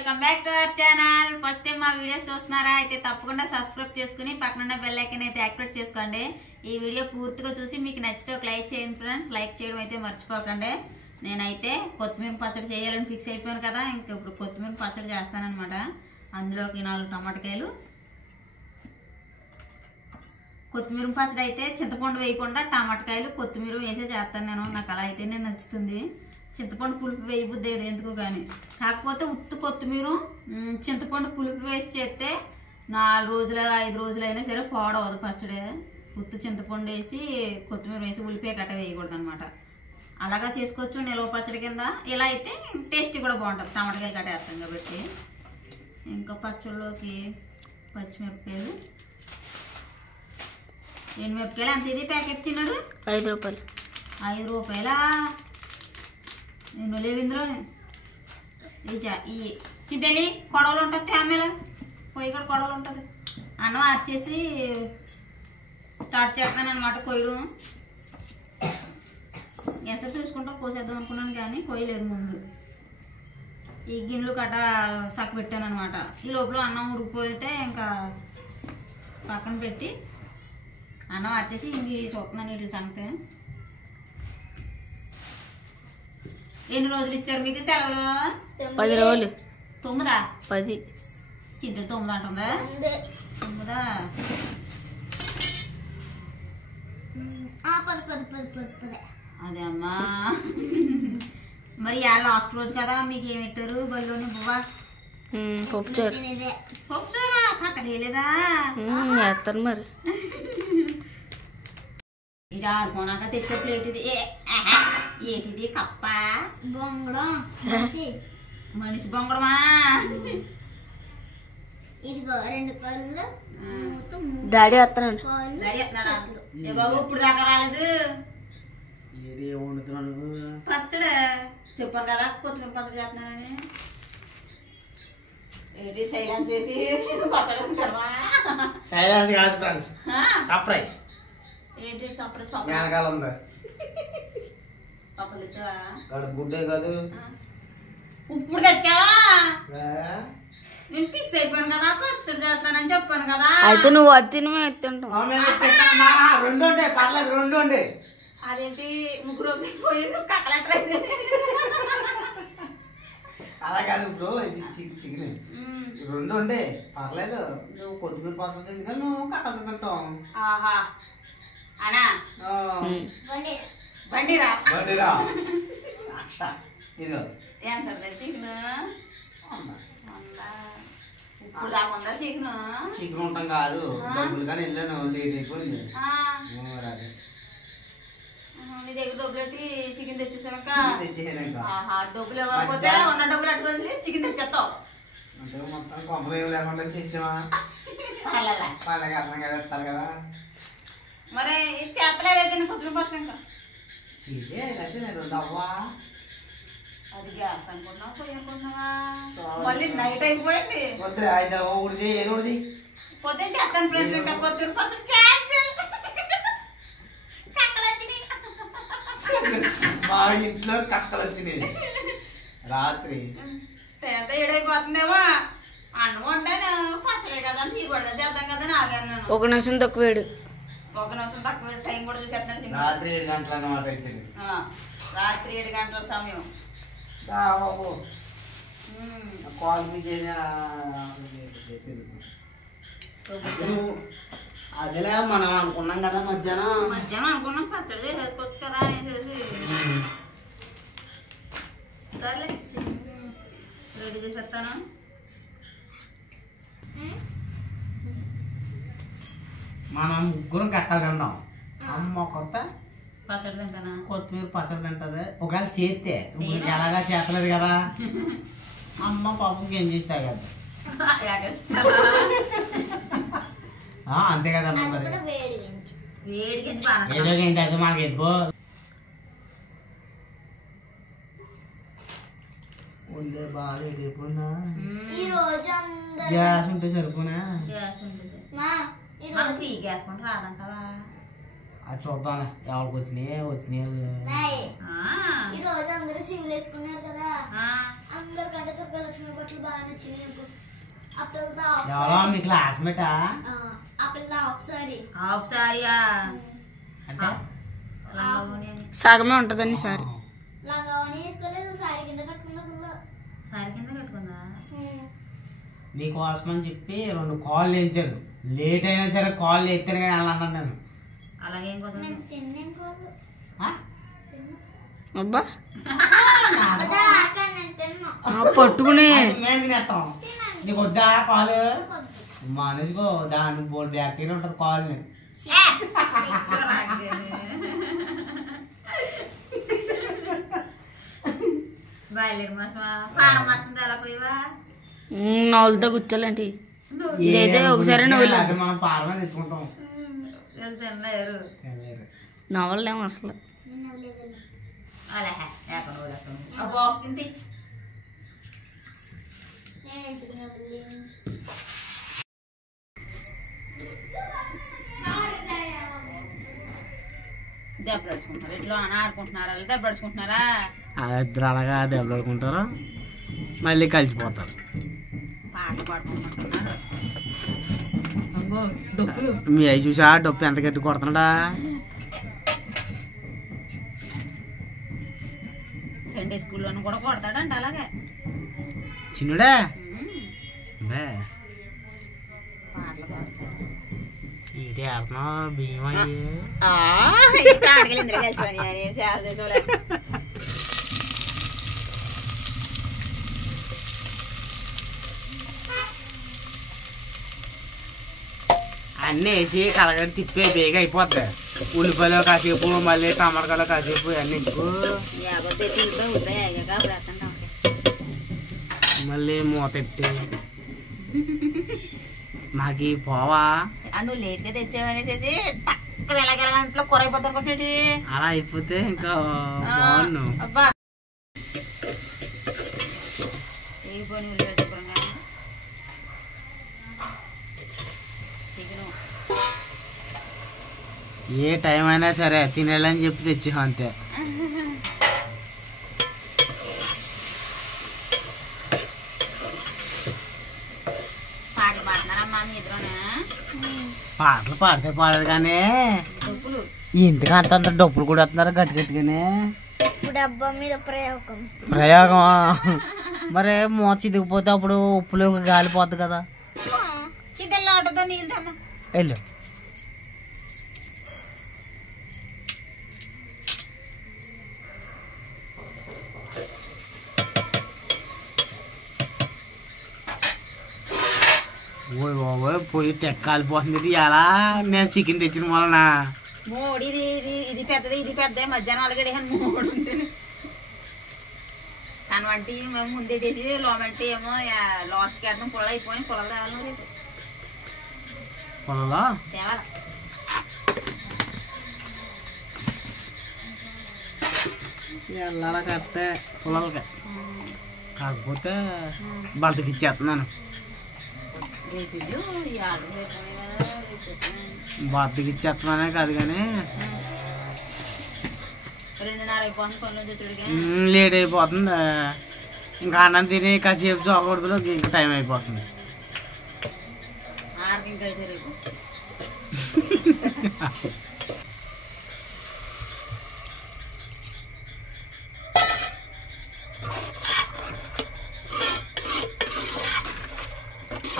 Welcome back to our channel. First time మా videos చూస్తున్నారా అయితే తప్పకుండా సబ్స్క్రైబ్ చేసుకుని పక్కన బెల్ ఐకాన్ అయితే యాక్టివేట్ చేసుకోండి. ఈ వీడియో పూర్తిగా చూసి మీకు నచ్చితే ఒక లైక్ చేయండి ఫ్రెండ్స్. లైక్ చేయడం అయితే మర్చిపోకండి. నేనైతే కొత్తిమీర పచ్చడి చేయాలని ఫిక్స్ అయిపోయాను కదా, ఇంకా ఇప్పుడు కొత్తిమీర పచ్చడి చేస్తానన్నమాట. అందులోకి 4 టమాటకాయలు. కొత్తిమీర పచ్చడి అయితే చింతపండు వేయకుండా టమాటకాయలు కొత్తిమీర వేసే చేస్తాను నేను. నాకు అలా అయితేనే నచ్చుతుంది. చింతపండు పులుపు వేయబుద్ది ఎందుకు కానీ, కాకపోతే ఉత్తు కొత్తిమీర చింతపండు పులుపు వేసి చేస్తే 4 రోజులు 5 రోజులైనా సరే పాడవదు పచ్చడి. ఉత్తు చింతపండు వేసి కొత్తిమీర వేసి ఉల్లిపాయ కట్ట వేయకూడదు అనమాట. అలాగా చేసుకోవచ్చు నిల్వ పచ్చడి కింద. ఇలా అయితే టేస్ట్ కూడా బాగుంటుంది, టమాటకాయ కట్ట వేస్తాం కాబట్టి. ఇంకా పచ్చడిలోకి పచ్చిమిరపకాయలు, ఎండుమిరపకాయలు ఎంత ఇది ప్యాకెట్ చిన్నాడు? 5 రూపాయలు. 5 రూపాయలా? నేను లేవు ఇందులోనే. ఈ చింతలి కొడవలు ఉంటుంది, తేమేల పొయ్యి కూడా కొడవలు ఉంటుంది. అన్నం ఆర్చేసి స్టార్ట్ చేస్తాను అనమాట కొయ్యడం. ఎసరు చూసుకుంటూ కోసేద్దాం అనుకున్నాను కానీ కొయ్యలేదు ముందు. ఈ గిన్నెలు కట్ట సక్క పెట్టాను అనమాట. ఈ లోపల అన్నం ఉడికిపోతే ఇంకా పక్కన పెట్టి అన్నం వచ్చేసి ఇంక చూస్తున్నాను వీటి సంగతి. ఎన్ని రోజులు ఇచ్చారు మీకు సెలవులు? 10 రోజులు. 9? 10. చింత 9 అంటుందా? 9? అదే అమ్మా. మరి ఆ లాస్ట్ రోజు కదా మీకు ఏమి పెట్టారు బళ్ళోని? బువ్వా పప్పుచారు. పప్పుచారా? కట్టలేదా? వేస్తాను మరి. ఇది ఆడుకోనాక తెచ్చే ప్లేట్ ఇది. ఏంటిది? కప్ప బొంగడం. మనిషి బొంగడమా? ఇదిగో 2 కళ్ళు. డాడీ వస్తున్నాడు. డాడీ వస్తున్నాడా? ఏ బాబు ఇప్పుడు దాకా రాలేదు. పచ్చడే చెప్పాను కదా కొత్తిమీర పచ్చడి చేస్తున్నానని. ఏంటి సైలెన్స్? ఏంటి పచ్చడి ఉంటావా? సైలెన్స్ కాదు ఫ్రెండ్స్, సర్ప్రైజ్. ఏంటి సర్ప్రైజ్? పప్పు తెచ్చావా? గుడ్డే కాదు, ఇప్పుడు తెచ్చావా? నేను ఫిక్స్ అయిపోయాను కదా పచ్చడి చేస్తానని చెప్పాను కదా. అయితే నువ్వు అది తిని మేము ఎత్తుంటాం. 2 ఉండే పర్లేదు, 2 ఉండే. అదేంటి ముగ్గురు పోయి కట్టలెటర్ అయితే అలా కాదు ఇప్పుడు ఇది చికెన్ 2 ఉండే పర్లేదు. నువ్వు కొద్దిమీర పచ్చడి తింది నువ్వు కట్టలు తింటాం. ఆహా అనా బండిరా బండిరా అక్ష ఇదిగో ఎంత చికెన్ ఇప్పుడు దాకా ఉందా చికెన్? చికెన్ ఉంటాం కాదు, డబ్బులు కానీ వెళ్ళాను లేట్ అయిపోయింది. నీ దగ్గర డబ్బులు పెట్టి చికెన్ తెచ్చేసాక డబ్బులు తెచ్చేసాక ఇవ్వకపోతే ఉన్న డబ్బులు అట్టుకొని చికెన్ తెచ్చేస్తావు. అంటే మొత్తం కొంపలు లేకుండా చేసామా? వాళ్ళకి అర్థం కదా ఇస్తారు కదా. మరి ఇది చేస్తలేదు కొద్దిగా పర్సన్ ఇంకా చేసే లేకపోతే 2 అవ్వా. అది గ్యాస్ అనుకుంటున్నావా పొయ్యి అనుకుంటున్నావా? మళ్ళీ నైట్ అయిపోయింది. వద్దు అయితే ఒకటి చేయి, ఏదో ఒకటి చెయ్యి. పొద్దున చేస్తాను ఫ్రెండ్స్. ఇంకా కొద్దిగా పర్సన్ క్యాన్సిల్. కక్కలు వచ్చినాయి మా ఇంట్లో కక్కలు వచ్చినాయి రాత్రి. తేత ఏడైపోతుందేమో. అన్నం వండాను పచ్చడే కదా అని తీరుబడిగా చేద్దాం కదా అని ఆగాను నేను. 1 నిమిషం తక్కువ వేడు. 1 నిమిషం తక్కువ టైం కూడా చూసేస్తాను. రాత్రి 7 గంటలు అన్నమాట. అయితే రాత్రి 7 గంటల సమయం. కాల్ మీ అదిలే మనం అనుకున్నాం కదా మధ్యాహ్నం అనుకున్నాం పచ్చడి చేసేసుకోవచ్చు కదా అనేసి సర్లే రెడీ చేసేస్తాను. మనం ముగ్గురం కట్టాలి తింటాం. అమ్మ కొత్త పచ్చడి తింటానా? కొత్తిమీర పచ్చడి తింటది. ఒకవేళ చేస్తే ఇప్పుడు ఎలాగా చేస్తలేదు కదా. అమ్మ పాపకి ఏం చేస్తా కదా అంతే కదా. మరి ఏదో ఏంటి అది మాకు ఎందుకో ఉండే బాగా ఎడిపోయినా గ్యాస్ ఉంటే సరిపోనా? గ్యాస్ కొంటే రాదాం కదా. అది చూద్దాం ఎవరికి వచ్చినాయి. ఈ రోజు అందరూ సివిల్ వేసుకున్నారు కదా, అందరు కంటే 90 లక్షల బట్టలు బాగానే ఎవరో మీ క్లాస్మేటా హాఫ్ సారీయా అంటే సగమే ఉంటుందండి సారీ. సారీ కింద కట్టుకుందా? నీకోసం అని చెప్పి 2 కాళ్ళు వేయించారు. లేట్ అయినా సరే కాళ్ళు ఎత్తాను కానీ అలా అన్నాను నేను. అలాగేం కుదరదు. ఆ? అబ్బా పట్టుకుని అది మేము తినేస్తాం. నీకు వద్దా కాలు? మనిషికో దాని బోల్ బ్యాక్టీరియా ఉంటుంది కాలు. బాయిలర్ మాసమా పారం మాసం ఎలా పోయివా? నవ్వులతో కూర్చోలేంటి. ఇదైతే ఒకసారి నవ్వులు అది మనం పారమే తెచ్చుకుంటాం. తినలేరు నవ్వలేము అసలు. అలా బాక్స్ కింద దెబ్బలాడుకుంటున్నారు. ఇట్లా ఆడుకుంటున్నారా? దెబ్బలాడుకుంటున్నారా? ఇద్దరు అలాగా దెబ్బలాడుకుంటారు, మళ్ళీ కలిసిపోతారు. పాటలు పాడుకుంటున్నారు. డబ్బులు మీ అయ్యి చూసా డప్పు ఎంత గట్టి కొడుతున్నాడా? సండే స్కూల్లోనూ కూడా కొడతాడంట అలాగే. చిన్నుడా పాటలు పాడతాడు. ఏంటి ఆడుతున్నావు? బియ్యం అయ్యి ఆడగలింది కలిసిపోయి చాలా దేశంలో అన్నీ వేసి కలగడి తిప్పే బేగా అయిపోద్ది. ఉల్లిపాయలు కాసేపు, మళ్ళీ టమాటాలు కాసేపు అన్నీ ఇంకో మళ్ళీ మూత ఎట్టి నాకు పోవా. నువ్వు లేట్గా తెచ్చావనేసి టక్కన ఎలాగెలా ఇంట్లో కూర అయిపోతాను అనుకుంటే అలా అయిపోతే ఇంకా బాగున్నాను. అబ్బా ఏగిపోయి ఉల్లిపాయ శుభ్రంగా చికెను ఏ టైం అయినా సరే తినేయాలని చెప్పి తెచ్చాం అంతే. పాటలు పాడుతున్నారమ్మా మీ ఇద్దరునే? పాటలు పాడితే పాడరు కానీ డబ్బులు ఇంతకు అంత డబ్బులు కూడా వస్తున్నారు గట్టి గట్టిగానే. డబ్బా మీద ప్రయోగం. ప్రయోగమా? మరి మూత చిదిగిపోతే అప్పుడు ఉప్పులో గాలిపోద్ది కదా. చికెన్లో ఆటతో నీళ్ళు తమ్మా. వెళ్ళు. ఓయ్ బాబోయ్ పోయి తెక్కాలిపోతుంది. ఎలా నేను చికెన్ తెచ్చిన వలన మూడు ఇది ఇది ఇది పెద్దది ఇది పెద్ద మధ్యాహ్నం అలాగే మూడు ఉంటుంది. సన్వంటి మేము ముందే తెచ్చి లోమంటి ఏమో లాస్ట్కి వేద్దాం. పొలం అయిపోయి పొలం తేవాలి రేపు పొలంలో తేవాలి. వెళ్ళాలా కరెక్టే పొలాలకి. కాకపోతే బతకి ఇచ్చేస్తున్నాను. రేపు ఈ ఆర్డర్ రేపు బతకి ఇచ్చేస్తున్నానే కాదు కానీ 2:30 అయిపోతుంది పనులు తెచ్చుడికి. లేట్ అయిపోతుంది. ఇంకా అన్నం తిని కాసేపు చూడకూడదు, ఇంకా టైం అయిపోతుంది. 6కి ఇంకా అయితే రేపు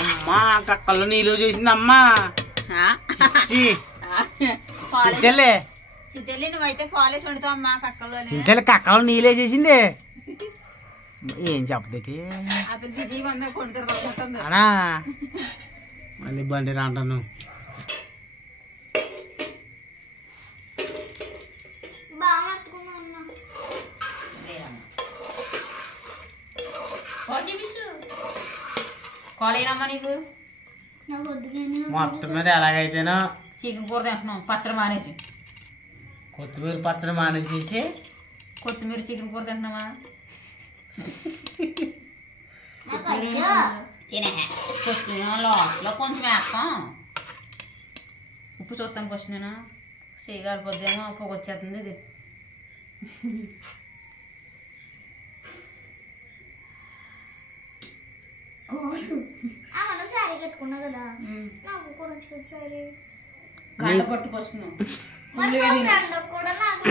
అమ్మా కక్కల్లో నీళ్ళు చేసింది అమ్మా. చిట్టెల్లి నువ్వైతే కాలేజ్ వండుతావు అమ్మా కక్కల్లో. చింతలు కక్కలో నీళ్ళు వేసేసింది. ఏం చెప్పదేటి ఆ పిల్ల బిజీగా ఉందా కొనుక్కుంటుంది. అనా మళ్ళీ బండి రాంటాను. కాలేనమ్మా నీకు మొత్తం మీద ఎలాగైతేనో చికెన్ కూర తింటున్నాం. పచ్చడి మానేసి కొత్తిమీర పచ్చడి మానేసేసి కొత్తిమీర చికెన్ కూర తింటున్నావా? తినే కొత్తిమీర లాస్ట్లో కొంచెం వేస్తాం. ఉప్పు చూస్తాను ఫస్ట్ నేను. చేయగలిపోద్దేమో పొగ వచ్చేస్తుంది ఇది. మనం శారీ కట్టుకున్నా కదా నాకు కూడా శారీ కళ్ళ పట్టు పసుకున్నాం కూడా నాకు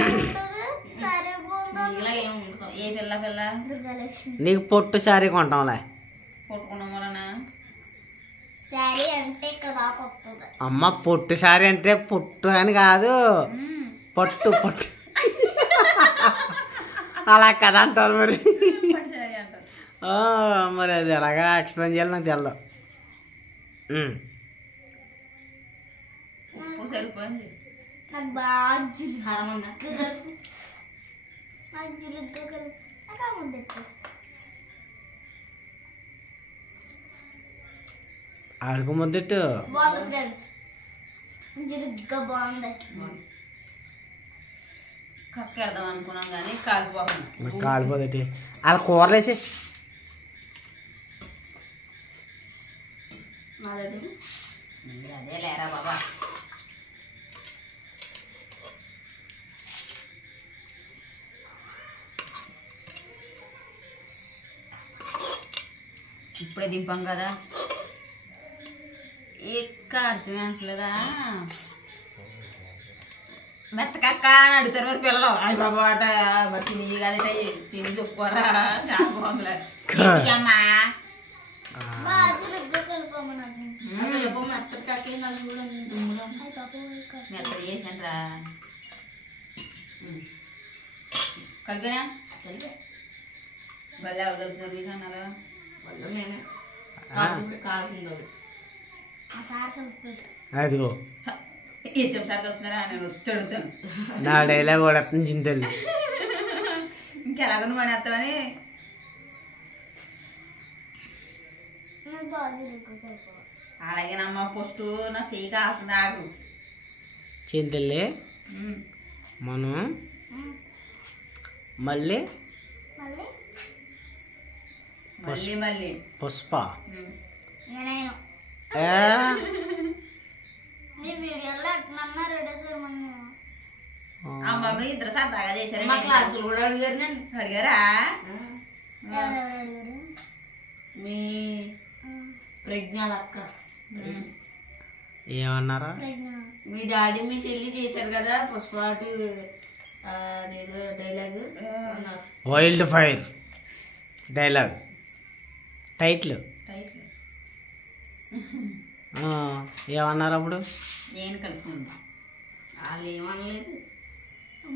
శారీ ఏ పిల్ల పిల్ల దుర్గాలక్ష్మి నీకు పొట్టు శారీ కొంటాంలే. కొట్టుకున్నాం వలన శారీ అంటే ఇక్కడ దాకా వస్తుంది. అమ్మ పొట్టు శారీ అంటే పొట్టు అని కాదు, పొట్టు పొట్టు అలా కదా అంటారు మరి. మరి అది ఎలాగా ఎక్స్ప్లెయిన్ చేయాలి నాకు తెలదు. ఉప్పు సరిపోయింది. నాకు బాగా జులుగ్గా ఆడుకో ముద్దెట్టు బాగుంది ఫ్రెండ్స్, జులుగ్గా బాగుంది. కక్కెడదాం అనుకున్నాం కానీ కాలిపోతుంది. కాలిపోదటి అలా కూరలు వేసి అదే లేరా బాబా. ఇప్పుడే దింపాం కదా, ఎక్క అర్థమేసలేదా మెత్తకక్క అని అడుగుతారు మరి పిల్లలు. అయ్యి బాబా అట మరి తిని కదా తిని చెప్పుకోరా చాలా బాగుందిలే అమ్మా. మెత్త చేసాను రా కలిపినా కలిపే మళ్ళీ ఎవరు కలుపుతున్నారు మీకు అన్నారా? వాళ్ళు మేమే కావాల్సింది అదిగో ఇచ్చాం సార్ కలుపుతున్నారా నేను వచ్చి అడుగుతాను. నా డైలాగ్ కూడా చింతలు ఇంకెలాగ నువ్వు అని వస్తామని అలాగేనమ్మా. ఫస్ట్ నా చెయ్యి కావాల్సింది ఆగు చింతల్లి. మనం మళ్ళీ మళ్ళీ మళ్ళీ పుష్ప అమ్మ ఇద్దరు సరదాగా చేశారు. మా క్లాసులు కూడా అడిగారు. నేను అడిగారా? మీ ప్రజ్ఞాలక్క ఏమన్నారా? మీ డాడీ మీ చెల్లి చేశారు కదా పుష్పాటి అదేదో dialogue wild fire dialogue title ఏమన్నారు అప్పుడు? నేను కలుపుకుంటా వాళ్ళు ఏమనలేదు.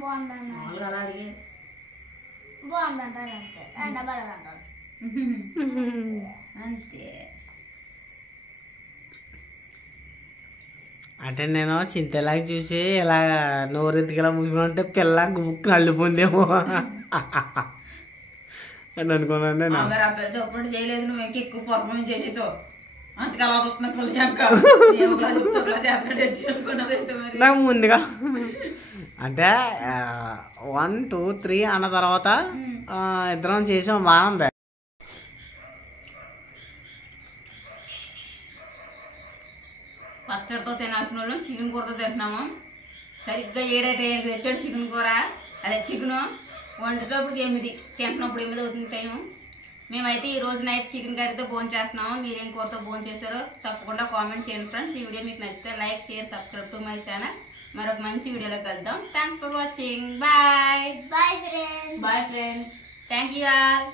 బాగుందంటారు అలా అడిగారు. బాగుందంటారు అంతే. అంటే నేను చింతలాగా చూసి ఇలా నోరెందుకు ఇలా మూసుకుని ఉంటే పిల్ల బుక్ అల్లిపోందేమో అని అనుకున్నాను నేను. మరి ఆ పిల్ల చప్పుడు చేయలేదు, నువ్వు ఇంకా ఎక్కువ పర్ఫార్మెన్స్ చేసేసావు. అంతకు అలా చూస్తున్నా పిల్ల నాకు ముందుగా అంటే 1 2 3 అన్న తర్వాత ఇద్దరం చేసాం బాగుంది. పచ్చడితో తినాల్సిన వాళ్ళు చికెన్ కూరతో తింటున్నాము. సరిగ్గా 7 తెచ్చాడు చికెన్ కూర. అదే చికెను వండేటప్పుడు 8 తింటున్నప్పుడు 8 అవుతుంది టైము. మేమైతే ఈ రోజు నైట్ చికెన్ కర్రీతో భోజనం చేస్తున్నాము. మీరేం కూరతో భోజనం చేశారో తప్పకుండా కామెంట్ చేయండి ఫ్రెండ్స్. ఈ వీడియో మీకు నచ్చితే like share subscribe to my channel. మరొక మంచి వీడియోలో కలుద్దాం. Thanks for watching. Bye bye friends. Bye friends. Thank you all.